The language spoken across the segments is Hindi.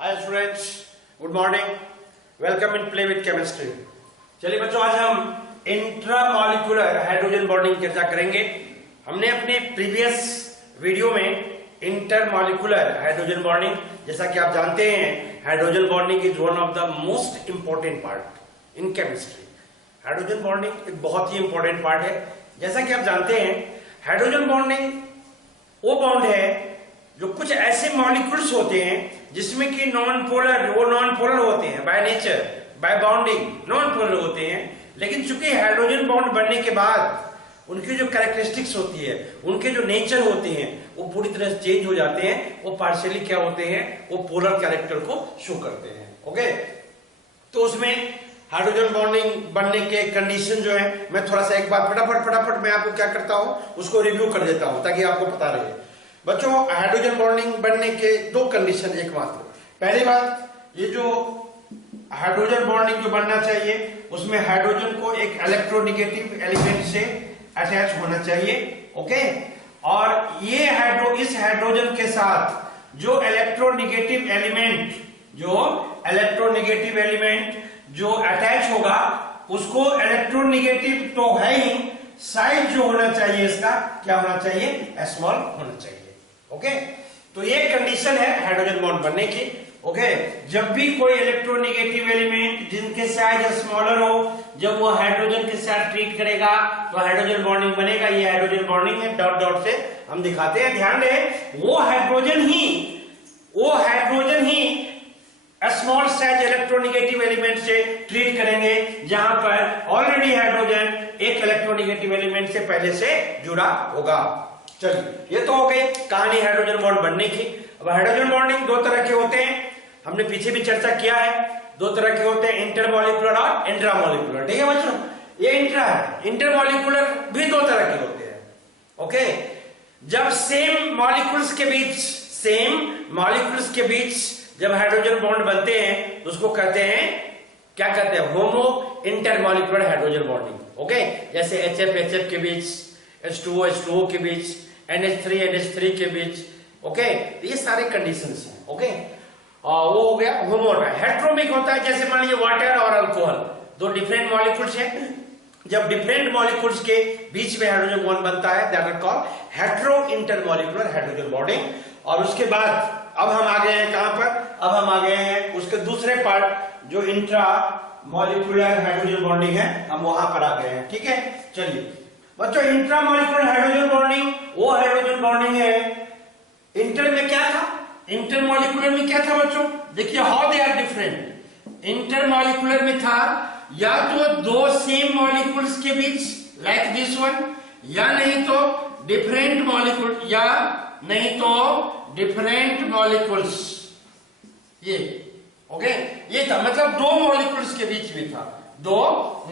Hi students, good morning, welcome in play with chemistry. चलिए बच्चों, आज हम इंट्रामॉलिक्यूलर हाइड्रोजन बॉन्डिंग की चर्चा करेंगे। हमने अपने प्रीवियस वीडियो में इंटरमॉलिक्यूलर हाइड्रोजन बॉन्डिंग, जैसा कि आप जानते हैं, hydrogen bonding is one of the most important part in chemistry. Hydrogen bonding एक बहुत ही इंपॉर्टेंट पार्ट है। जैसा कि आप जानते हैं, हाइड्रोजन बॉन्डिंग वो बॉन्ड है जो कुछ ऐसे मॉलिक्यूल्स होते हैं जिसमें कि नॉन पोलर होते हैं by nature, by bonding non polar होते हैं। लेकिन चूंकि हाइड्रोजन बॉन्ड बनने के बाद उनकी जो कैरेक्टरिस्टिक्स होती है, उनके जो नेचर होते हैं, वो पूरी तरह से चेंज हो जाते हैं। वो पार्शियली क्या होते हैं, वो पोलर कैरेक्टर को शो करते हैं। ओके, तो उसमें हाइड्रोजन बॉन्डिंग बनने के कंडीशन जो है, मैं थोड़ा सा एक बार फटाफट मैं आपको क्या करता हूं, उसको रिव्यू कर देता हूं ताकि आपको पता रहे। बच्चों, हाइड्रोजन बॉन्डिंग बनने के दो कंडीशन एकमात्र। पहली बात, ये जो हाइड्रोजन बॉन्डिंग जो बनना चाहिए, उसमें हाइड्रोजन को एक इलेक्ट्रोनेगेटिव एलिमेंट से अटैच होना चाहिए। ओके, और ये इस हाइड्रोजन के साथ जो इलेक्ट्रोनेगेटिव एलिमेंट जो अटैच होगा, उसको इलेक्ट्रोनेगेटिव तो है ही, साइज जो होना चाहिए इसका क्या होना चाहिए, स्मॉल होना चाहिए। ओके, तो ये कंडीशन है हाइड्रोजन बॉन्ड बनने की। ओके, जब भी कोई इलेक्ट्रोनेगेटिव एलिमेंट जिनके साइज स्मॉलर हो, जब वो हाइड्रोजन के साथ ट्रीट करेगा तो हाइड्रोजन बॉन्डिंग बनेगा। ये हाइड्रोजन बॉन्डिंग है, डॉट डॉट से हम दिखाते हैं। ध्यान दें, वो हाइड्रोजन ही स्मॉल साइज इलेक्ट्रोनेगेटिव एलिमेंट से ट्रीट करेंगे, जहां पर ऑलरेडी हाइड्रोजन एक इलेक्ट्रोनेगेटिव एलिमेंट से पहले से जुड़ा होगा। चलिए, ये तो हो गई कहानी हाइड्रोजन बॉन्ड बनने की। अब हाइड्रोजन बॉन्डिंग दो तरह के होते हैं, हमने पीछे भी चर्चा किया है। दो तरह के होते हैं, इंटरमॉलिक्यूलर और इंट्रामॉलिक्यूलर। ठीक है बच्चों, ये इंट्रा है। इंटरमॉलिक्यूलर भी दो तरह के होते हैं। ओके, जब सेम मॉलिक्यूल्स के बीच जब हाइड्रोजन बॉन्ड बनते हैं तो उसको कहते हैं, क्या कहते हैं, होमो इंटरमॉलिक्यूलर हाइड्रोजन बॉन्डिंग। ओके, जैसे HF के बीच, H2O के बीच, NH3 के बीच। ओके, ये सारे कंडीशंस हैं। ओके, वो हो गया होमो। हेट्रोमिक होता है, जैसे मान लीजिए वाटर और अल्कोहल, दो डिफरेंट मॉलिक्यूल्स हैं। जब डिफरेंट मॉलिक्यूल्स के बीच में हाइड्रोजन बॉन्ड बनता है, that is called hetero intermolecular hydrogen bonding. और उसके बाद अब हम आ गए हैं कहां पर, अब हम आ गए हैं उसके दूसरे पार्ट, जो इंट्रा मॉलिक्यूलर हाइड्रोजन बॉन्डिंग है, हम वहां पर आ गए हैं। ठीक है, चलिए बच्चों, इंट्रा मॉलिक्यूलर हाइड्रोजन बॉन्डिंग वो हाइड्रोजन बॉन्डिंग है। इंटर में क्या था, इंटर मॉलिक्यूलर में क्या था बच्चों, देखिए how they are different. Intermolecular में था या तो दो सेम मॉलिक्यूल्स के बीच, लाइक दिस वन, या नहीं तो डिफरेंट मॉलिक्यूल, या नहीं तो डिफरेंट मॉलिक्यूल्स। ये ओके, ये था, मतलब दो मॉलिक्यूल्स के बीच में था, दो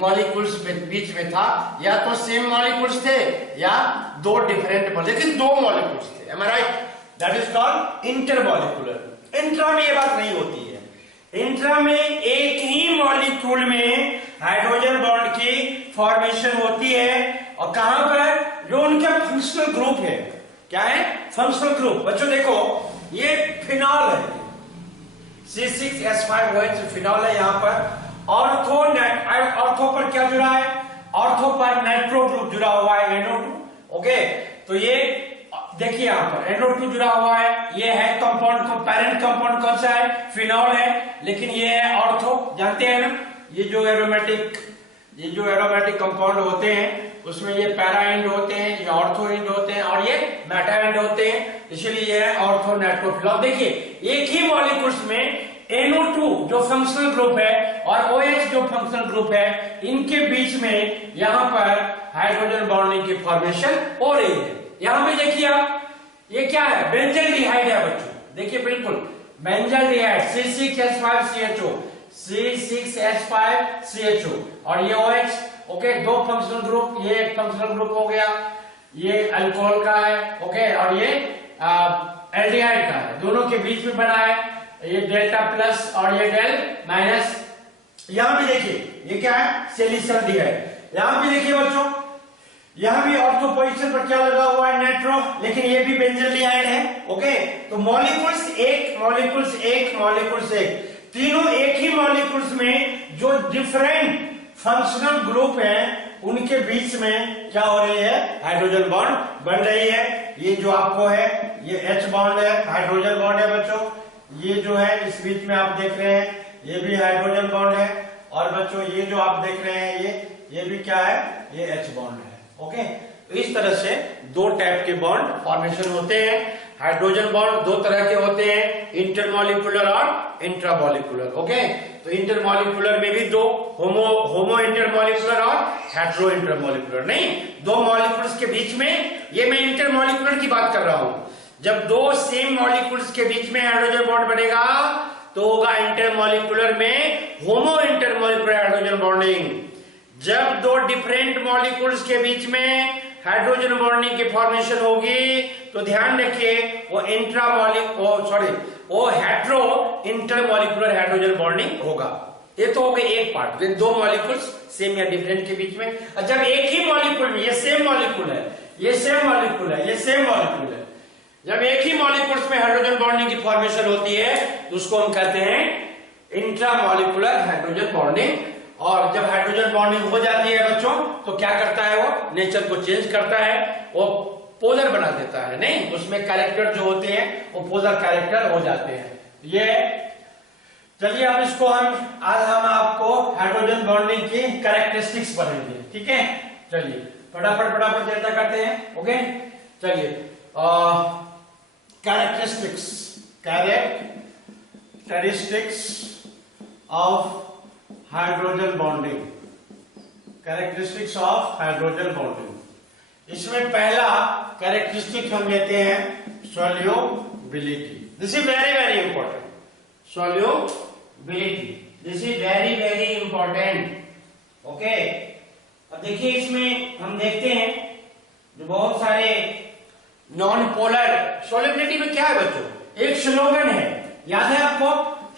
मॉलिक्यूल्स बीच में था, या तो सेम मॉलिक्यूल्स थे या दो डिफरेंट, लेकिन दो मॉलिक्यूल्स थे। Am I right? That is called intermolecular. Intra में ये बात नहीं होती है। इंट्रा में एक ही मॉलिक्यूल में हाइड्रोजन बॉन्ड की फॉर्मेशन होती है, और कहां पर, जो उनका फंक्शनल ग्रुप है। क्या है? Functional group. बच्चों देखो, ये फिनॉल है, C6H5OH फिनॉल है। यहां पर ऑर्थो पर क्या जुड़ा है, ऑर्थो पर नाइट्रो ग्रुप जुड़ा हुआ है, NO2। ओके, तो ये देखिए यहां पर NO2 जुड़ा हुआ है। ये है कंपाउंड को, पैरेंट कंपाउंड कौन सा है, फिनॉल है, लेकिन ये है ऑर्थो। जानते हैं ना, ये जो एरोमेटिक कंपाउंड होते हैं, उसमें ये पैरा एंड होते हैं, ये ऑर्थो एंड होते हैं, और ये मेटा एंड होते हैं, इसलिए ये है ऑर्थो नाइट्रोफिनॉल। देखिए, एक ही मॉलिक्यूल्स में NO2 जो फंक्शनल ग्रुप है और OH जो फंक्शनल ग्रुप है, इनके बीच में यहां पर हाइड्रोजन बॉन्डिंग की फॉर्मेशन हो रही है। यहां पे देखिए आप, ये क्या है, बेंजल्डिहाइड है बच्चों। देखिए बिल्कुल बेंजल्डिहाइड, C6H5CHO, और ये OH। ओके, दो फंक्शनल ग्रुप, ये एक फंक्शनल ग्रुप हो गया, ये अल्कोहल का है। ओके, और ये एल्डिहाइड का है, दोनों के बीच में बना है, ये डेल्टा प्लस और ये डेल माइनस। यहां भी देखिए, ये क्या है, सैलिसल्डिहाइड। यहां भी देखिए बच्चों, यहां भी ऑर्थो पोजीशन पर क्या लगा हुआ है, नाइट्रो, लेकिन ये भी बेंजोलिहाइड है। ओके, तो मॉलिक्यूल्स एक, तीनों एक ही मॉलिक्यूल्स में जो डिफरेंट फंक्शनल ग्रुप हैं उनके बीच में क्या हो रही है, हाइड्रोजन बॉन्ड बन रही है। ये जो आपको है ये H बॉन्ड है, हाइड्रोजन बॉन्ड है बच्चों। ये जो है इस बीच में आप देख रहे हैं ये भी हाइड्रोजन बॉन्ड है। और बच्चों ये जो आप देख रहे हैं ये भी क्या है, ये H बॉन्ड है। ओके, तो इस तरह से दो टाइप के बॉन्ड फॉर्मेशन होते हैं। हाइड्रोजन बॉन्ड दो तरह के होते हैं, इंटरमॉलिक्यूलर और इंट्रामॉलिक्यूलर। ओके, तो इंटरमॉलिक्यूलर में भी दो, होमो इंटरमॉलिक्यूलर और हेटेरो इंटरमॉलिक्यूलर। नहीं, दो मॉलिक्यूल्स के बीच में, ये मैं इंटरमॉलिक्यूलर की बात कर रहा हूं। जब दो सेम मॉलिक्यूल्स के बीच में हाइड्रोजन बॉन्ड बनेगा तो होगा इंटरमॉलिक्यूलर में होमो इंटरमॉलिक्यूलर हाइड्रोजन बॉन्डिंग। जब दो डिफरेंट मॉलिक्यूल्स के बीच में हाइड्रोजन बॉन्डिंग की फॉर्मेशन होगी तो ध्यान रखिए वो वो हेटेरो इंटरमॉलिक्यूलर हाइड्रोजन बॉन्डिंग होगा। ये तो हो गई एक पार्ट, दो मॉलिक्यूल्स सेम या डिफरेंट के बीच में। और जब एक ही मॉलिक्यूल में, ये सेम मॉलिक्यूल है, ये सेम मॉलिक्यूल है, ये सेम मॉलिक्यूल है, जब एक ही मॉलिक्यूल्स में हाइड्रोजन बॉन्डिंग की फॉर्मेशन होती है तो उसको हम कहते हैं इंट्रामॉलिक्यूलर हाइड्रोजन बॉन्डिंग। और जब हाइड्रोजन बॉन्डिंग हो जाती है बच्चों तो क्या करता है, वो नेचर को चेंज करता है, वो पोलर बना देता है। नहीं, उसमें कैरेक्टर जो होते हैं वो पोलर कैरेक्टर हो जाते हैं। ये चलिए अब इसको आज हम आपको हाइड्रोजन बॉन्डिंग की कैरेक्टरिस्टिक्स पढ़ेंगे। ठीक है, चलिए फटाफट चर्चा करते हैं। ओके, चलिए characteristics of hydrogen bonding, characteristics of hydrogen bonding. इसमें पहला कैरेक्टरिस्टिक हम लेते हैं solubility. This is very very important, solubility, this is very very important. Okay, अब देखिए इसमें हम देखते हैं जो बहुत सारे नॉन पोलर, सॉल्युबिलिटी में क्या है बच्चों, एक स्लोगन है, याद है आपको?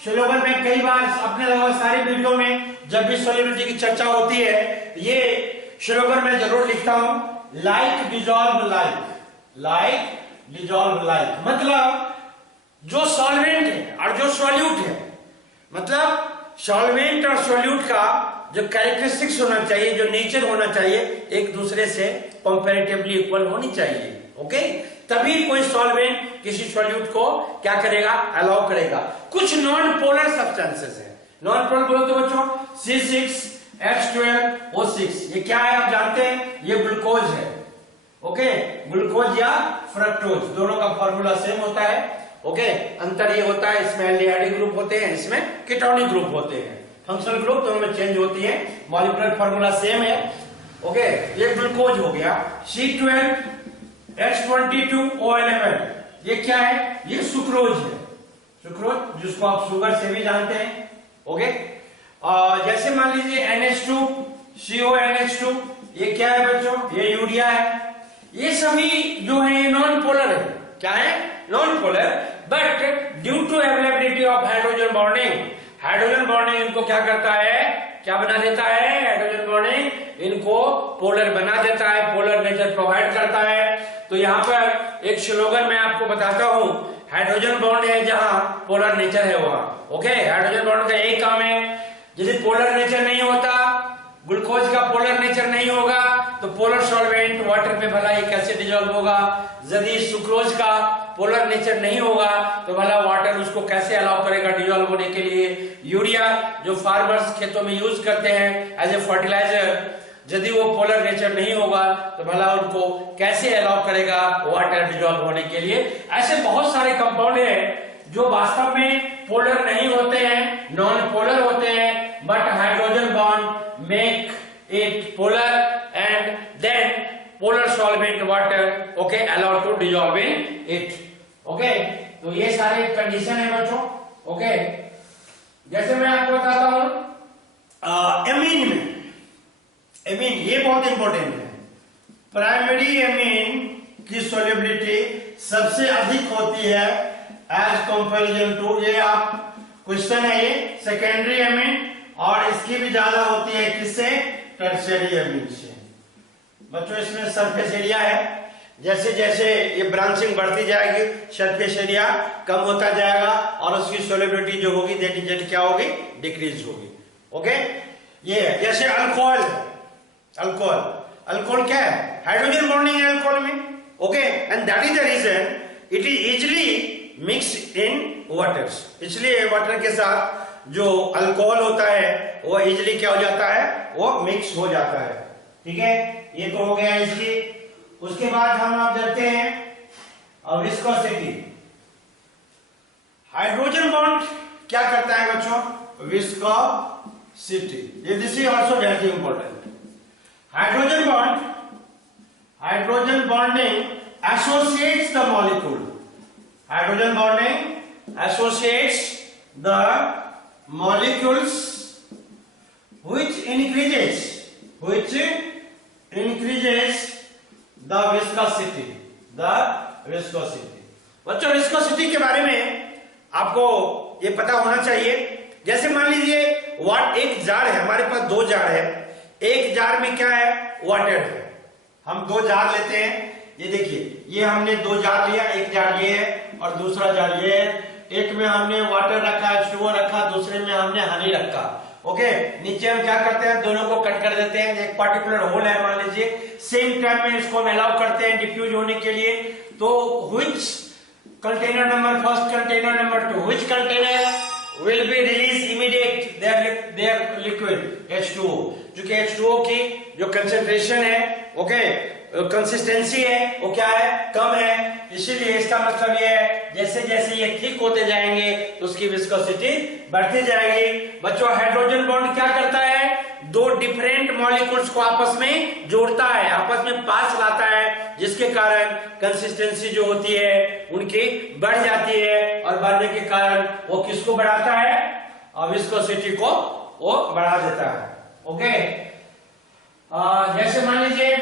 स्लोगन में कई बार अपने सारी वीडियो में जब भी सॉल्युबिलिटी की चर्चा होती है ये स्लोगन में जरूर लिखता हूं, like dissolve like, like dissolve like. मतलब जो सॉल्वेंट है और जो सॉल्यूट है, मतलब सॉल्वेंट और सॉल्यूट का जो कैरेक्टरिस्टिक्स होना चाहिए, जो नेचर होना चाहिए, एक दूसरे से कंपैरेटिवली इक्वल होनी चाहिए। ओके, तभी कोई सॉल्वेंट किसी सॉल्यूट को क्या करेगा, अलाउ करेगा। कुछ नॉन पोलर सब्सटेंसेस है, नॉन पोलर बोलो तो बच्चों C6H12O6, ये क्या है आप जानते हैं, ये ग्लूकोज है। ओके, ग्लूकोज या फ्रक्टोज, दोनों का फॉर्मूला सेम होता है। ओके, अंतर ये होता है इसमें एल्डिहाइड ग्रुप होते हैं, इसमें कीटोनिक ग्रुप होते हैं। फंक्शनल ग्रुप दोनों में चेंज होती है, मॉलिक्यूलर फॉर्मूला सेम है। ओके, ये ग्लूकोज हो गया। C12H22O11, ये क्या है, ये सुक्रोज है, सुक्रोज जिसको आप शुगर से भी जानते हैं। ओके, जैसे मान लीजिए NH2CONH2, ये क्या है बच्चों, ये यूरिया है। ये सभी जो है नॉन पोलर है, क्या है, non polar, but due to availability of hydrogen bonding, hydrogen bonding इनको क्या करता है, क्या बना देता है, हाइड्रोजन बॉन्डिंग इनको पोलर बना देता है, पोलर नेचर प्रोवाइड करता है। तो यहाँ पर एक स्लोगन मैं आपको बताता हूं, हाइड्रोजन बॉन्ड है जहां पोलर नेचर है वहां। ओके, हाइड्रोजन बॉन्ड का यही काम है, यदि पोलर नेचर नहीं होता, ग्लूकोज का पोलर नेचर नहीं होगा तो पोलर सॉल्वेंट वाटर पे भला ये कैसे डिजॉल्व होगा। यदि सुक्रोज का पोलर नेचर नहीं होगा तो भला वाटर उसको कैसे अलाउ करेगा डिजॉल्व होने के लिए। यूरिया जो फार्मर्स खेतों में यूज करते हैं एज ए फर्टिलाइजर, यदि वो पोलर नेचर नहीं होगा तो भला उनको कैसे अलाउ करेगा वाटर डिजॉल्व होने के लिए। ऐसे बहुत सारे कंपाउंड है जो वास्तव में पोलर नहीं होते हैं, नॉन पोलर होते हैं, but hydrogen bond make it polar and then polar solvent water okay allow to dissolve in it. Okay, तो ये सारे कंडीशन है बच्चों। ओके, जैसे मैं आपको बताता हूं एमीन में, एमीन ये बहुत इंपॉर्टेंट है, प्राइमरी एमीन की सॉल्युबिलिटी सबसे अधिक होती है एज कंपैरिजन टू, ये आप क्वेश्चन है ये, सेकेंडरी एमीन, और इसकी भी ज्यादा होती है किससे, टर्शियरी एमीन से। बच्चों इसमें सरफेस एरिया है, जैसे जैसे ये ब्रांचिंग बढ़ती जाएगी सरफेस एरिया कम होता जाएगा और उसकी सोलिबिलिटी जो होगी दैट क्या होगी, डिक्रीज होगी। ओके, ये है जैसे अल्कोहल, अल्कोहल क्या है, हाइड्रोजन बॉन्डिंग है अल्कोहल में। Okay, and that is the reason it is easily mix in waters, इसलिए वाटर के साथ जो अल्कोहल होता है वो इजिली क्या हो जाता है, वो मिक्स हो जाता है। ठीक है, ये तो हो गया इसकी। उसके बाद हम आप जानते हैं विस्कोसिटी। हाइड्रोजन बॉन्ड क्या करता है बच्चों, viscosity, this is also very important. Hydrogen bonding associates the molecule, hydrogen bonding associates the molecules which increases the viscosity, बच्चों विस्कोसिटी के बारे में आपको ये पता होना चाहिए। जैसे मान लीजिए एक जार है, हमारे पास दो जार है, एक जार में क्या है, वाटर है। हम दो जार लेते हैं, ये देखिए ये हमने दो जार लिया, एक जार ये है और दूसरा जार ये है। एक में हमने वाटर रखा, H2O रखा, दूसरे में हमने हनी रखा। ओके, नीचे हम क्या करते हैं, दोनों को कट कर देते हैं। एक पर्टिकुलर होल है मान लीजिए, सेम टाइम में इसको अलाउ करते हैं डिफ्यूज होने के लिए। तो which container number first, container number 2, which container will be released immediate their liquid H2O, क्योंकि H2O की जो कंसेंट्रेशन है, ओके, कंसिस्टेंसी है वो क्या है, कम है। इसीलिए इसका मतलब ये है जैसे जैसे ये थिक होते जाएंगे तो उसकी विस्कोसिटी बढ़ती जाएगी। बच्चों हाइड्रोजन बॉन्ड क्या करता है, दो डिफरेंट मॉलिक्यूल्स को आपस में जोड़ता है, आपस में पास लाता है, जिसके कारण कंसिस्टेंसी जो होती है उनकी बढ़ जाती है और बढ़ने के कारण वो किसको बढ़ाता है, और विस्कोसिटी को वो बढ़ा देता है। ओके, जैसे मान लीजिए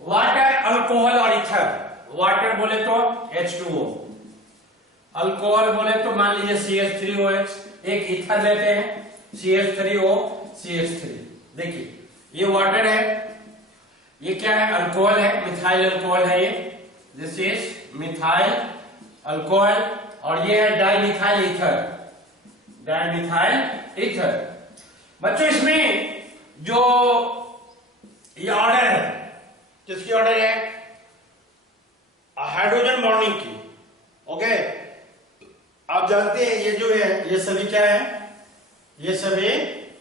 वाटर, अल्कोहल और इथर। वाटर बोले तो H2O, अल्कोहल बोले तो मान लीजिए CH3OH, एक इथर लेते हैं CH3O CH3। देखिए ये वाटर है, ये क्या है, अल्कोहल है, मिथाइल अल्कोहल है ये, दिस इज मिथाइल अल्कोहल, और ये है डाइमिथाइल ईथर, डाइमिथाइल ईथर। बच्चों इसमें जो ये ऑर्डर है, किसकी ऑर्डर है, हाइड्रोजन बॉन्डिंग की। ओके, आप जानते हैं ये जो है ये सभी क्या है, ये सभी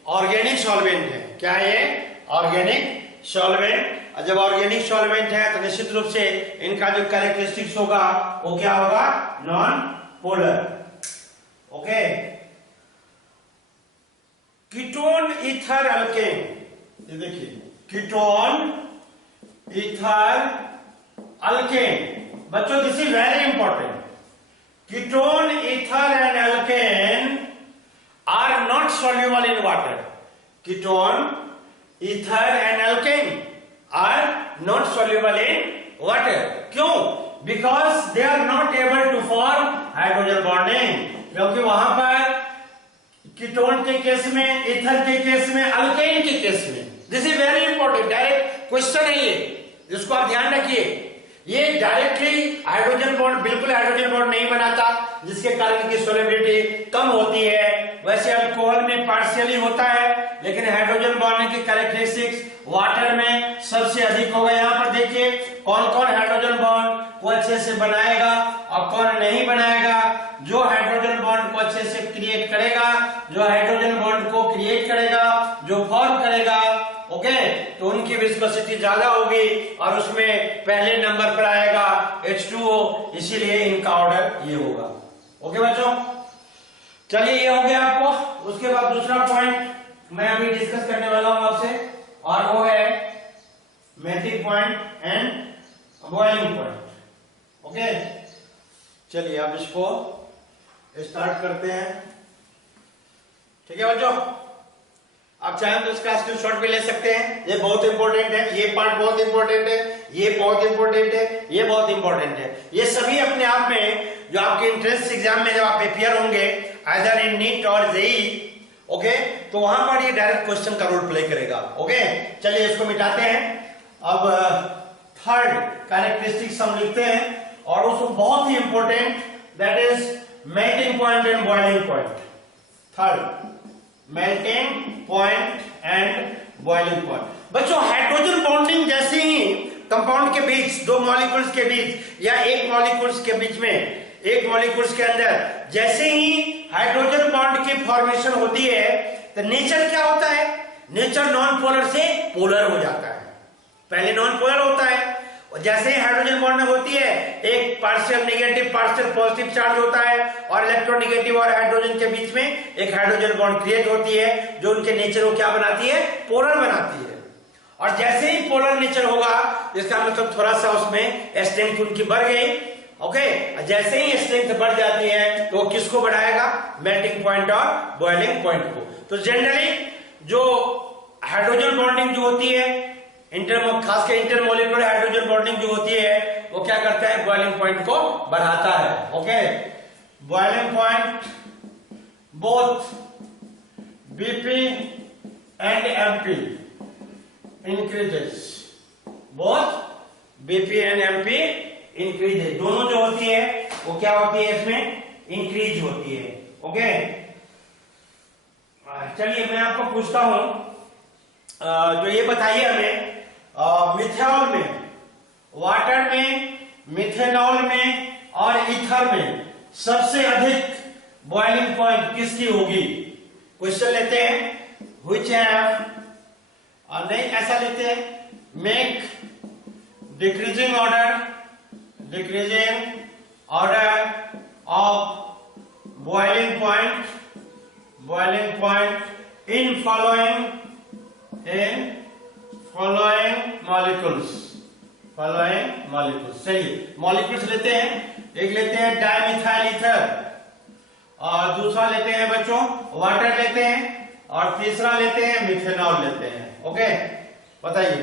ऑर्गेनिक सॉल्वेंट है। क्या है ये, ऑर्गेनिक सॉल्वेंट। और जब ऑर्गेनिक सॉल्वेंट है तो निश्चित रूप से इनका जो कैरेक्टरिस्टिक्स होगा वो क्या होगा, non polar. Okay, ketone ether alkane, ये देखिए कीटोन ईथर अल्केन। बच्चों this is very important, ketone ether and alkane are not soluble in water. Ketone, ether and alkane are not soluble in water. क्यों? Because they are not able to form hydrogen bonding. क्योंकि वहां पर कीटोन के केस में, ईथर के केस में, अल्केन के केस में, this is very important, direct question है ये, जिसको आप ध्यान रखिए। ये डायरेक्टली हाइड्रोजन बॉन्ड, बिल्कुल हाइड्रोजन बॉन्ड नहीं बनाता, जिसके कारण इनकी सोलिबिलिटी कम होती है। वैसे अल्कोहल में पार्शियली होता है, लेकिन हाइड्रोजन बॉन्ड की कैरेक्टरिस्टिक्स वाटर में सबसे अधिक होगा। यहाँ पर देखिए कौन कौन हाइड्रोजन बॉन्ड को अच्छे से बनाएगा और कौन नहीं बनाएगा। जो हाइड्रोजन बॉन्ड को अच्छे से क्रिएट करेगा, जो हाइड्रोजन बॉन्ड को क्रिएट करेगा, जो फॉर्म करेगा, ओके, तो उनकी विस्कोसिटी ज्यादा होगी और उसमें पहले नंबर पर आएगा H2O, इसीलिए इनका ऑर्डर ये होगा। ओके बच्चों, चलिए ये हो गया आपको। उसके बाद दूसरा पॉइंट मैं अभी डिस्कस करने वाला हूं आपसे, और वो है melting point and boiling point. Okay, चलिए अब इसको स्टार्ट करते हैं। ठीक है बच्चों, आप चाहें तो इसका स्क्रीनशॉट भी ले सकते हैं। ये बहुत इंपॉर्टेंट है, ये पार्ट बहुत इंपॉर्टेंट है, ये बहुत इंपॉर्टेंट है, ये बहुत इंपॉर्टेंट है। ये सभी अपने आप में जो आपके एंट्रेंस एग्जाम में जब आप अपियर होंगे आइदर इन नीट और जेईई, ओके, तो वहां पर ये डायरेक्ट क्वेश्चन का रोल प्ले करेगा। ओके, चलिए इसको मिटाते हैं। अब थर्ड कैरेक्टरिस्टिक्स हम लिखते हैं और उसको बहुत ही important, that is melting point and boiling point. Third melting point and boiling point. बच्चों हाइड्रोजन बॉन्डिंग जैसे ही कंपाउंड के बीच, दो मॉलिक्यूल्स के बीच या एक मॉलिक्यूल्स के बीच में, एक मॉलिक्यूल्स के अंदर जैसे ही हाइड्रोजन बॉन्ड की फॉर्मेशन होती है तो नेचर क्या होता है? नेचर नॉन पोलर से पोलर हो जाता है। पहले नॉन पोलर होता है और जैसे ही हाइड्रोजन बॉन्ड होती है एक partial negative partial positive charge होता है और इलेक्ट्रोनेगेटिव और हाइड्रोजन के बीच में एक हाइड्रोजन बॉन्ड क्रिएट होती है जो उनके नेचर को क्या बनाती है? पोलर बनाती है। और जैसे ही पोलर नेचर होगा इसका मतलब थोड़ा सा उसमें स्ट्रेंथ उनकी बढ़ गई। ओके, जैसे ही स्ट्रेंथ बढ़ जाती है तो किसको बढ़ाएगा? मेल्टिंग पॉइंट और बॉइलिंग पॉइंट को। तो जनरली जो हाइड्रोजन बॉन्डिंग जो होती है खासकर इंटरमॉलिक्यूलर हाइड्रोजन बॉन्डिंग जो होती है वो क्या करता है? बॉइलिंग पॉइंट को बढ़ाता है। Okay, boiling point both BP and MP increases, both BP and MP increases, दोनों जो होती है वो क्या होती है? इसमें इंक्रीज होती है। ओके, चलिए मैं आपको पूछता हूं, जो ये बताइए हमें मिथेनॉल में, वाटर में, मिथेनॉल में और ईथर में सबसे अधिक बॉइलिंग पॉइंट किसकी होगी? क्वेश्चन लेते हैं, व्हिच हैव, और नहीं ऐसा लेते हैं, make decreasing order of boiling point in following molecules. चलिए मॉलिक्यूल्स लेते हैं, एक लेते हैं डाइमिथाइल ईथर और दूसरा लेते हैं बच्चों वाटर लेते हैं और तीसरा लेते हैं मिथेनॉल लेते हैं। ओके, बताइए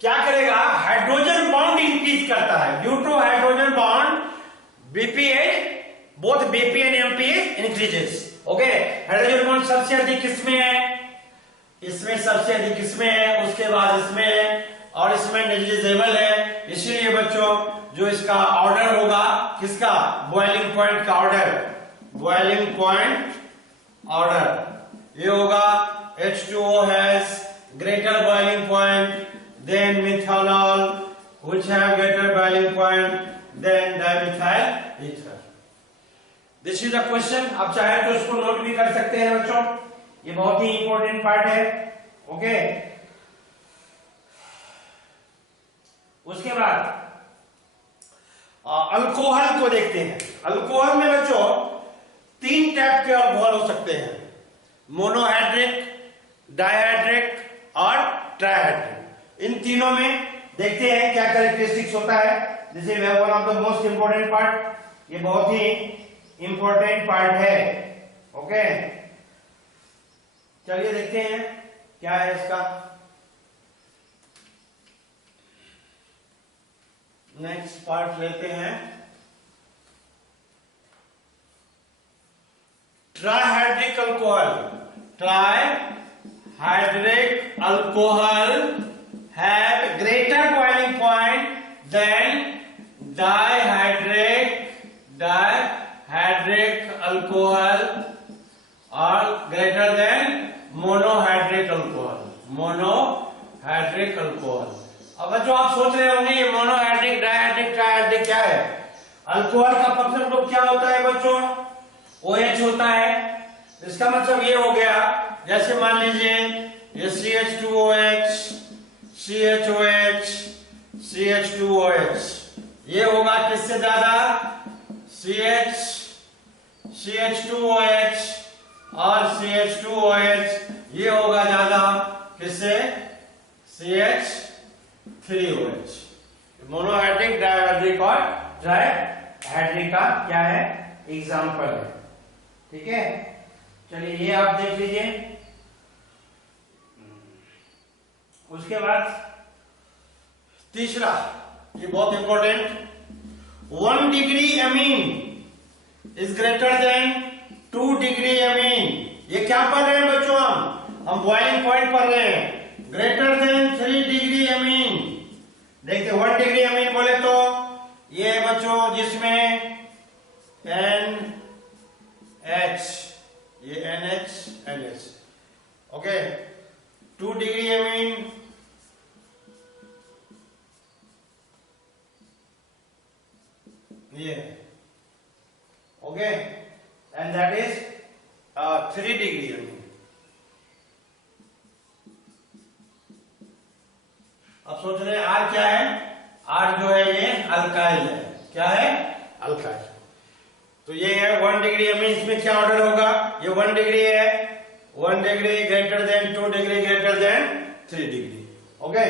क्या करेगा? हाइड्रोजन बॉन्ड इंक्रीज करता है due to hydrogen bond both BP and MP increases. Okay, hydrogen bond सबसे अधिक किसमें है? इसमें सबसे अधिक इसमें है, उसके बाद इसमें है और इसमें नेग्लिजिबल है। इसीलिए बच्चों जो इसका ऑर्डर होगा किसका? बॉइलिंग पॉइंट का ऑर्डर ये होगा H2O has greater boiling point than methanol, which have greater boiling point than dimethyl ether. This is the question. आप चाहे तो इसको नोट भी कर सकते हैं बच्चों, ये बहुत ही इंपॉर्टेंट पार्ट है। ओके, उसके बाद अल्कोहल को देखते हैं। अल्कोहल में बच्चों 3 टाइप के अल्कोहल हो सकते हैं, मोनोहाइड्रिक, डाइहाइड्रिक और ट्राइहाइड्रिक। इन तीनों में देखते हैं क्या कैरेक्टरिस्टिक्स होता है। This is one of the most important part, ये बहुत ही इंपॉर्टेंट पार्ट है। ओके, चलिए देखते हैं क्या है इसका। नेक्स्ट पार्ट लेते हैं, trihydric alcohol have greater boiling point than dihydrate alcohol or greater than monohydric alcohol। अब जो आप सोच रहे होंगे ये मोनोहाइड्रिक, डाइहाइड्रिक, ट्राइहाइड्रिक क्या है? अल्कोहल का फंक्शन ग्रुप क्या होता है बच्चों? OH होता है। इसका मतलब ये हो गया, जैसे मान लीजिए ये CH2OH, CHOH, CH2OH, ये होगा किससे ज्यादा? CH2OH और CH2OH ये होगा ज्यादा किससे? CH3OH। मोनोहाइड्रिक, डाइहाइड्रिक और ट्राइहाइड्रिक का क्या है? एग्जाम्पल है। ठीक है, चलिए ये आप देख लीजिए। उसके बाद तीसरा, ये बहुत important, 1 degree amine is greater than 2 degree amine. ये क्या पढ़ रहे हैं बच्चों? हम बॉइलिंग पॉइंट पढ़ रहे हैं। Greater than 3 degree amine. देखते 1 डिग्री एमीन बोले तो ये है बच्चों जिसमें NH, ये NH, ओके। 2 डिग्री एमीन, ये okay, and that is 3 degree amine. अब सोच रहे R क्या है? R जो है ये अल्काइल है। क्या है? अल्काइल। तो ये है 1 डिग्री एमीन। इसमें क्या ऑर्डर होगा? ये 1 डिग्री है, 1 degree greater than 2 degree greater than 3 degree. Okay,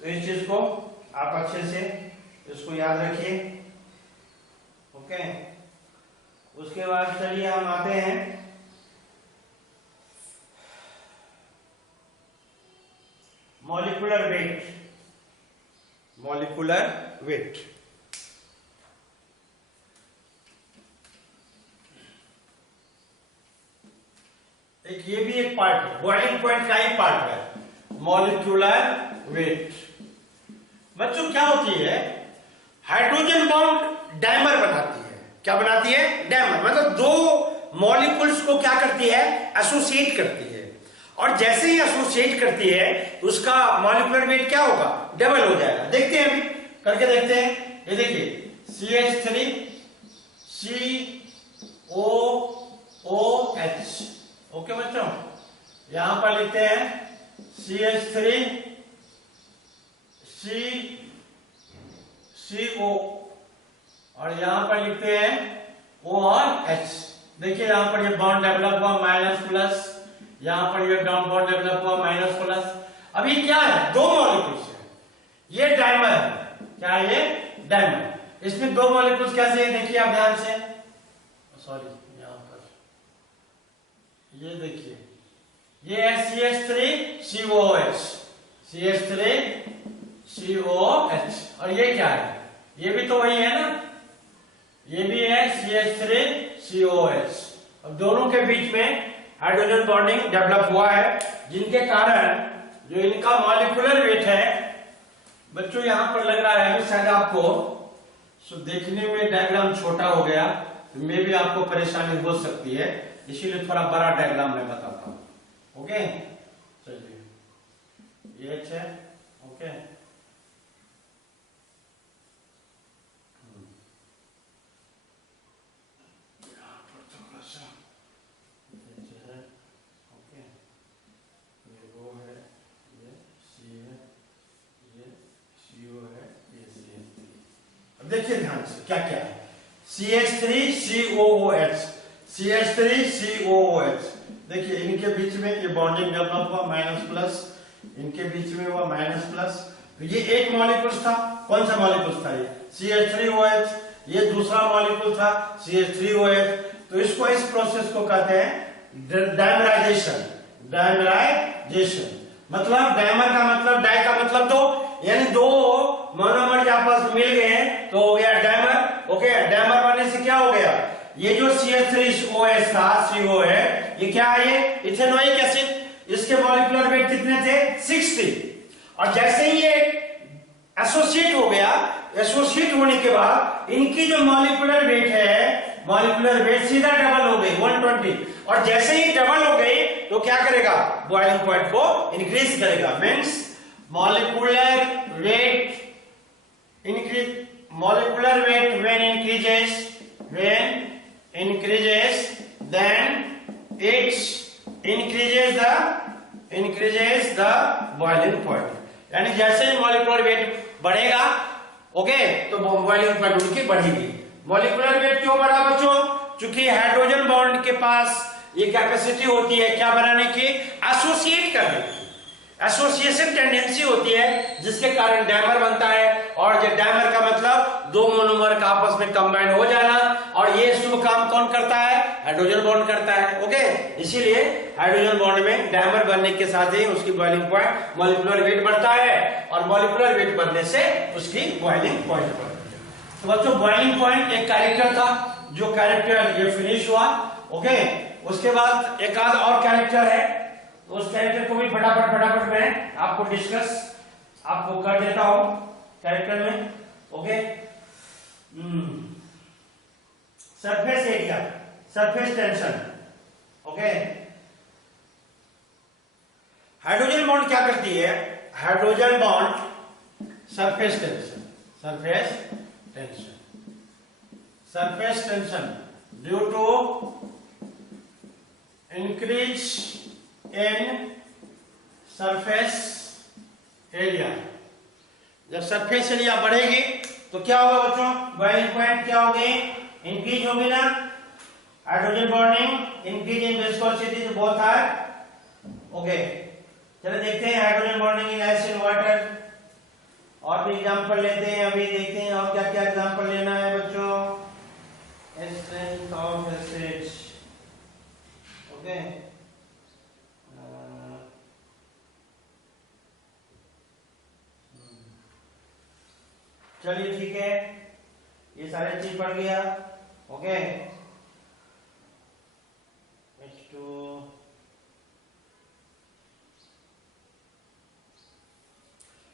तो इस चीज को आप अच्छे से इसको याद रखिए। ओके, उसके बाद चलिए हम आते हैं मॉलिक्यूलर वेट। मॉलिक्यूलर वेट एक ये भी एक पार्ट है, बॉइलिंग पॉइंट का ही पार्ट है मॉलिक्यूलर वेट। बच्चों क्या होती है? हाइड्रोजन बॉन्ड डायमर बनाती है। क्या बनाती है? डायमर। मतलब दो मॉलिक्यूल्स को क्या करती है? एसोसिएट करती है। और जैसे ही एसोसिएट करती है तो उसका मॉलिक्यूलर वेट क्या होगा? डबल हो जाएगा। देखते हैं, अभी करके देखते हैं। ये देखिए CH3 COOH। ओके बच्चों, यहां पर लिखते हैं CH3 CO और यहां पर लिखते हैं O और H। देखिए यहां पर ये बॉन्ड डेवलप हुआ माइनस प्लस, यहां पर ये बॉन्ड डेवलप हुआ माइनस प्लस। अब ये क्या है? दो मॉलिक्यूल्स है, ये डायमर है। क्या है ये? डायमर। इसमें दो मॉलिक्यूल्स कैसे है? देखिए आप ध्यान से, सॉरी यहां पर ये देखिए, ये है CH3 COOH, CH3 COOH। और ये क्या है? ये भी तो वही है ना, ये भी है CH3 COOH। अब दोनों के बीच में हाइड्रोजन बॉन्डिंग डेवलप हुआ है, जिनके कारण जो इनका मॉलिक्यूलर वेट है बच्चों, यहां पर लग रहा है शायद आपको देखने में डायग्राम छोटा हो गया, तो मे भी आपको परेशानी हो सकती है, इसीलिए थोड़ा बड़ा डायग्राम मैं बताता हूं। ओके, चलिए ये है। ओके, देखिए ध्यान से क्या क्या है। CH3 COOH, CH3 COOH। देखिए इनके बीच में ये बॉन्डिंग डेवलप हुआ माइनस प्लस, इनके बीच में हुआ माइनस प्लस। तो ये एक मॉलिक्यूल था। कौन सा मॉलिक्यूल था? ये CH3OH। ये दूसरा मॉलिक्यूल था CH3OH। तो इसको, इस प्रोसेस को कहते हैं डायमराइजेशन। डायमराइजेशन मतलब डायमर का मतलब, डाई का मतलब दो, यानी दो मोनोमर आपस में मिल गए तो हो गया डायमर। ओके, डायमर बनने से क्या हो गया? ये जो CH3OH था, CO है, ये क्या है? ये इथेनोइक एसिड। इसके मॉलिक्यूलर वेट कितने थे? 60। और जैसे ही ये एसोसिएट हो गया, एसोसिएट होने के बाद इनकी जो मॉलिक्यूलर वेट है, मॉलिक्यूलर वेट सीधा डबल हो गई 120। और जैसे ही डबल हो गई तो क्या करेगा? बॉइलिंग पॉइंट को इंक्रीज करेगा। Means molecular weight increase, molecular weight when increases, then it increases the boiling point। यानी जैसे ही मॉलिक्यूलर वेट बढ़ेगा, ओके, तो बॉइलिंग पॉइंट उनकी बढ़ेगी। मॉलिक्यूलर वेट क्यों बढ़ा बच्चों? क्योंकि हाइड्रोजन बॉन्ड के पास ये कैपेसिटी होती है क्या बनाने की? एसोसिएट करने की। एसोसिएशन टेंडेंसी होती है, जिसके कारण डायमर बनता है। और जो डायमर का मतलब दो मोनोमर का आपस में कंबाइन हो जाना। और ये शुभ काम कौन करता है? हाइड्रोजन बॉन्ड करता है। ओके, इसीलिए हाइड्रोजन बॉन्ड में डायमर बनने के साथ ही उसकी बॉइलिंग पॉइंट, मॉलिक्यूलर वेट बढ़ता है। और मॉलिक्यूलर वेट बढ़ने से उसकी बॉइलिंग पॉइंट बढ़ती है। तो बच्चों, बॉइलिंग पॉइंट एक कैरेक्टर था, जो कैरेक्टर ये फिनिश हुआ। ओके, उसके बाद एक आध और कैरेक्टर है, तो उस कैरेक्टर को भी फटाफट मैं आपको डिस्कस आपको कर देता हूं कैरेक्टर में। Okay, surface area, surface tension. Okay, hydrogen bond क्या करती है? Hydrogen bond surface tension, surface tension, surface tension due to increase in surface area. जब सरफेस एरिया बढ़ेगी तो क्या होगा बच्चों? बॉइलिंग पॉइंट क्या होगी? इंक्रीज होगी ना। Hydrogen bonding increase in viscosity both are. Okay, चलो देखते हैं hydrogen bonding in acid water. और भी एग्जांपल लेते हैं, अभी देखते हैं और क्या क्या एग्जांपल लेना है बच्चों। Strength of acids. ओके, चलिए ठीक है, ये सारे चीज पढ़ गया। ओके,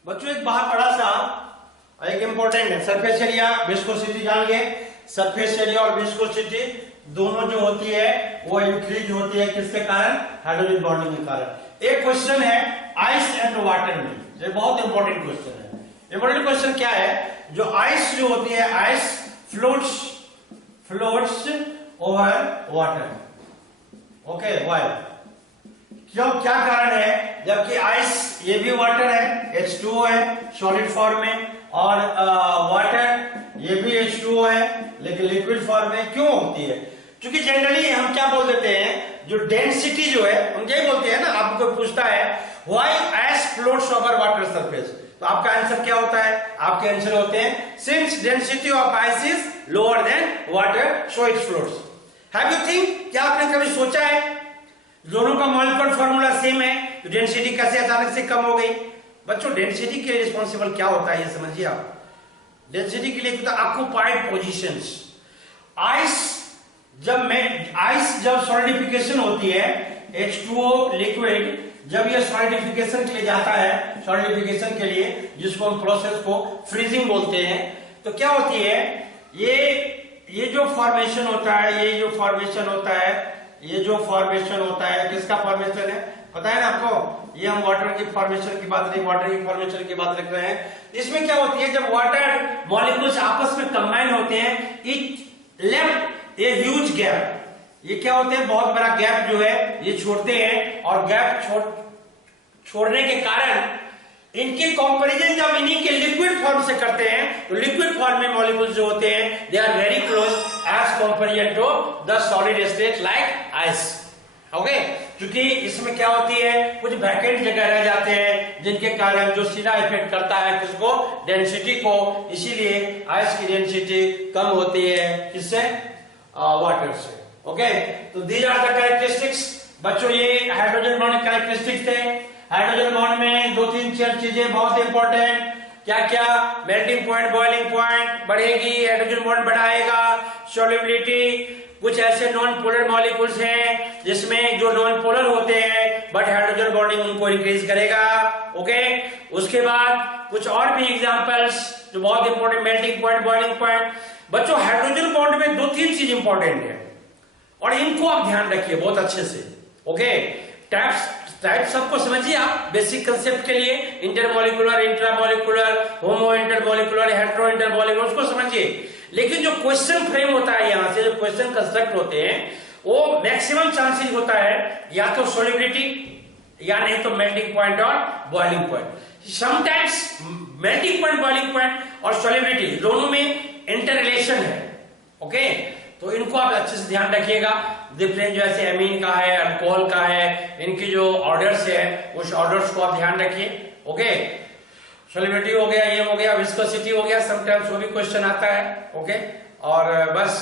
बच्चों एक बात बड़ा सा एक इंपॉर्टेंट है, सरफेस एरिया विस्कोसिटी जान गए। सरफेस एरिया और विस्कोसिटी दोनों जो होती है वो इंक्रीज होती है किसके कारण? हाइड्रोजन बॉन्डिंग के कारण। एक क्वेश्चन है आइस एंड वाटर में, ये बहुत इंपॉर्टेंट क्वेश्चन है। इंपॉर्टेंट क्वेश्चन क्या है? जो आइस जो होती है, ice floats over water. Okay, why? क्यों, क्या कारण है? जबकि आइस ये भी वाटर है, H2O है सॉलिड फॉर्म में, और वाटर ये भी H2O है लेकिन लिक्विड फॉर्म में क्यों होती है? क्योंकि जनरली हम क्या बोल देते हैं, जो डेंसिटी जो है हम यही बोलते हैं ना, आपको पूछता है why ice floats over water surface, तो आपका आंसर क्या होता है? आपके आंसर होते हैं since density of ice is lower than water so it floats. Have you think, क्या आपने कभी सोचा है दोनों का मॉलिक्यूलर फार्मूला सेम है तो डेंसिटी कैसे अचानक से कम हो गई? बच्चों डेंसिटी के लिए रिस्पॉन्सिबल क्या होता है ये समझिए आप। डेंसिटी के लिए ऑक्युपाइड पोजीशंस। आइस जब सॉलिडिफिकेशन होती है, H2O लिक्विड जब ये सॉलिडिफिकेशन के लिए जाता है, सॉलिडिफिकेशन के लिए जिसको हम प्रोसेस को फ्रीजिंग बोलते हैं, तो क्या होती है ये जो फॉर्मेशन होता है, ये जो फॉर्मेशन होता है किसका फॉर्मेशन है पता है ना आपको? ये हम वाटर की फॉर्मेशन की बात नहीं, वाटर की फॉर्मेशन की बात रख रहे हैं। इसमें क्या होती है, जब वाटर मॉलिक्यूल्स आपस में कंबाइन होते हैं, it left a huge gap. ये क्या होते हैं, बहुत बड़ा गैप जो है ये छोड़ते हैं, और गैप छोड़ने के कारण इनके कंपैरिजन जब इन्हीं के लिक्विड फॉर्म से करते हैं तो लिक्विड फॉर्म में मॉलिक्यूल्स जो होते हैं they are very close as comparison to the solid state like ice. Okay, क्योंकि इसमें क्या होती है, कुछ वैकेंट जगह रह जाते हैं जिनके कारण जो सीधा इफेक्ट करता है किसको? डेंसिटी को। इसीलिए आइस की डेंसिटी कम होती है किससे? वाटर से। ओके, तो दीज आर द कैरेक्टरिस्टिक्स। बच्चों ये हाइड्रोजन बॉन्ड कैरेक्टरिस्टिक्स थे। हाइड्रोजन बॉन्ड में 2-3-4 चीजें बहुत इंपॉर्टेंट, क्या क्या? मेल्टिंग पॉइंट, बॉइलिंग पॉइंट बढ़ेगी, हाइड्रोजन बॉन्ड बढ़ाएगा, सॉल्युबिलिटी। कुछ ऐसे नॉन पोलर मॉलिक्यूल्स हैं जिसमें जो नॉन पोलर होते हैं बट हाइड्रोजन बॉन्डिंग उनको इंक्रीज करेगा। ओके, उसके बाद कुछ और भी एग्जांपल्स जो बहुत important, melting point, boiling point. बच्चों हाइड्रोजन बॉन्ड में 2-3 चीज इंपॉर्टेंट है और इनको आप ध्यान रखिए बहुत अच्छे से। ओके, टाइप सबको समझिए आप बेसिक कंसेप्ट के लिए, इंटरमॉलिक्यूलर, इंट्रामॉलिक्यूलर, होमो इंटरमॉलिक्यूलर, हेटेरो इंटरमॉलिक्यूलर, उसको समझिए। लेकिन जो क्वेश्चन फ्रेम होता है, यहां से जो क्वेश्चन कंस्ट्रक्ट होते हैं वो मैक्सिमम चांसेस होता है या तो सॉल्युबिलिटी या नहीं तो मेल्टिंग पॉइंट और boiling point. Sometimes melting point, boiling point और सॉल्युबिलिटी दोनों में इंटर रिलेशन है। ओके, तो इनको आप अच्छे से ध्यान रखिएगा। डिफरेंट जैसे एमीन का है, अल्कोहल का है, इनकी जो ऑर्डर्स है उस ऑर्डर्स को आप ध्यान रखिए। ओके, सॉल्युबिलिटी हो गया, ये हो गया, विस्कोसिटी हो गया, समटाइम्स वो भी क्वेश्चन आता है। ओके, और बस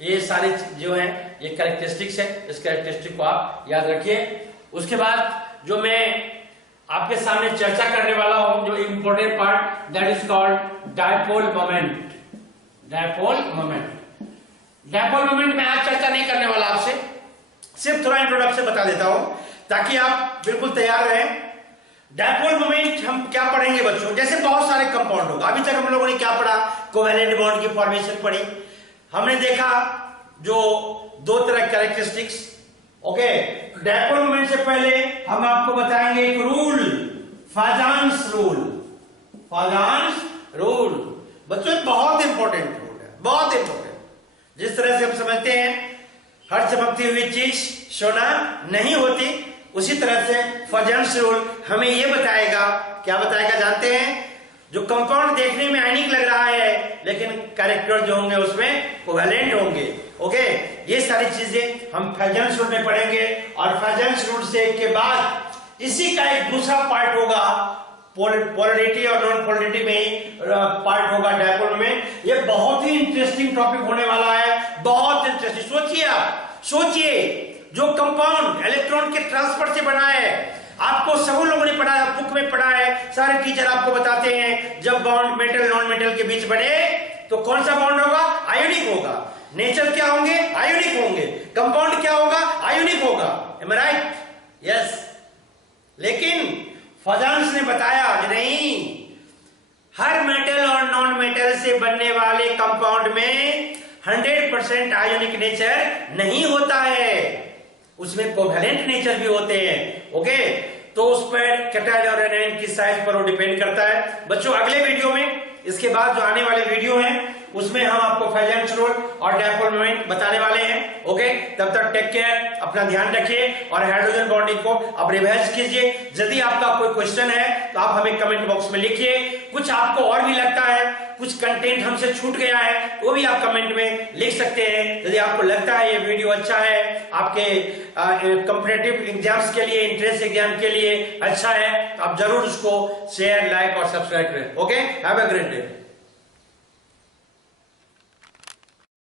ये सारी जो है ये कैरेक्टरिस्टिक्स है, इस कैरेक्टरिस्टिक को आप याद रखिए। उसके बाद जो मैं आपके सामने चर्चा करने वाला हूं, जो important part, that is called dipole moment. Dipole moment, dipole moment में आज चर्चा नहीं करने वाला, आपसे सिर्फ थोड़ा इंट्रोडक्शन बता देता हूं ताकि आप बिल्कुल तैयार रहें। डायपोल मोमेंट हम क्या पढ़ेंगे बच्चों, जैसे बहुत सारे कंपाउंड होगा। अभी तक हम लोगों ने क्या पढ़ा, कोवैलेंट बॉन्ड की फॉर्मेशन पढ़ी, हमने देखा जो दो तरह कैरेक्टरिस्टिक्स। ओके, डायपोल मोमेंट से पहले हम आपको बताएंगे एक रूल, फाजान्स रूल। फाजान्स रूल बच्चों बहुत इंपॉर्टेंट रूल है, बहुत इंपॉर्टेंट। जिस तरह से हम समझते हैं हर चमकती हुई चीज सोना नहीं होती, उसी तरह से फाजान्स रूल हमें यह बताएगा, क्या बताएगा जानते हैं, जो कंपाउंड देखने में आयनिक लग रहा है लेकिन कैरेक्टर जो होंगे उसमें कोवैलेंट होंगे। ओके, ये सारी चीजें हम फाजान्स रूल में पढ़ेंगे। और फाजान्स रूल से के बाद इसी का एक दूसरा पार्ट होगा, पोलैरिटी और नॉन पोलैरिटी में पार्ट होगा डायपोल में। ये बहुत ही इंटरेस्टिंग टॉपिक होने वाला है, बहुत इंटरेस्टिंग। सोचिए, आप सोचिए, जो कंपाउंड इलेक्ट्रॉन के ट्रांसफर से बना है, आपको सब लोगों ने पढ़ा है, बुक में पढ़ा है, सारे टीचर आपको बताते हैं जब बॉन्ड मेटल नॉन मेटल के बीच बने तो कौन सा बॉन्ड होगा, आयोनिक होगा। नेचर क्या होंगे, आयोनिक होंगे। कंपाउंड क्या होगा, आयोनिक होगा। M I right? यस। लेकिन फाजान्स ने बताया कि नहीं, हर मेटल और नॉन मेटल से बनने वाले कंपाउंड में 100% आयोनिक नेचर नहीं होता है, उसमें कोवैलेंट नेचर भी होते हैं। ओके, तो उस पर कैटायन और एनायन की साइज पर वो डिपेंड करता है। बच्चों अगले वीडियो में, इसके बाद जो आने वाले वीडियो हैं उसमें हम आपको फाजान्स रूल और डायपोल मोमेंट बताने वाले हैं। ओके, तब तक टेक केयर, अपना ध्यान रखिए और हाइड्रोजन बॉन्डिंग को अब रिवाइज कीजिए। यदि आपका कोई क्वेश्चन है तो आप हमें कमेंट बॉक्स में लिखिए। कुछ आपको और भी लगता है, कुछ कंटेंट हमसे छूट गया है, वो भी आप कमेंट में लिख सकते हैं। यदि आपको लगता है ये वीडियो अच्छा है, आपके कॉम्पिटिटिव एग्जाम्स के लिए, एंट्रेंस एग्जाम के लिए अच्छा है, तो आप जरूर उसको शेयर, लाइक और सब्सक्राइब करें। Okay, have a great day.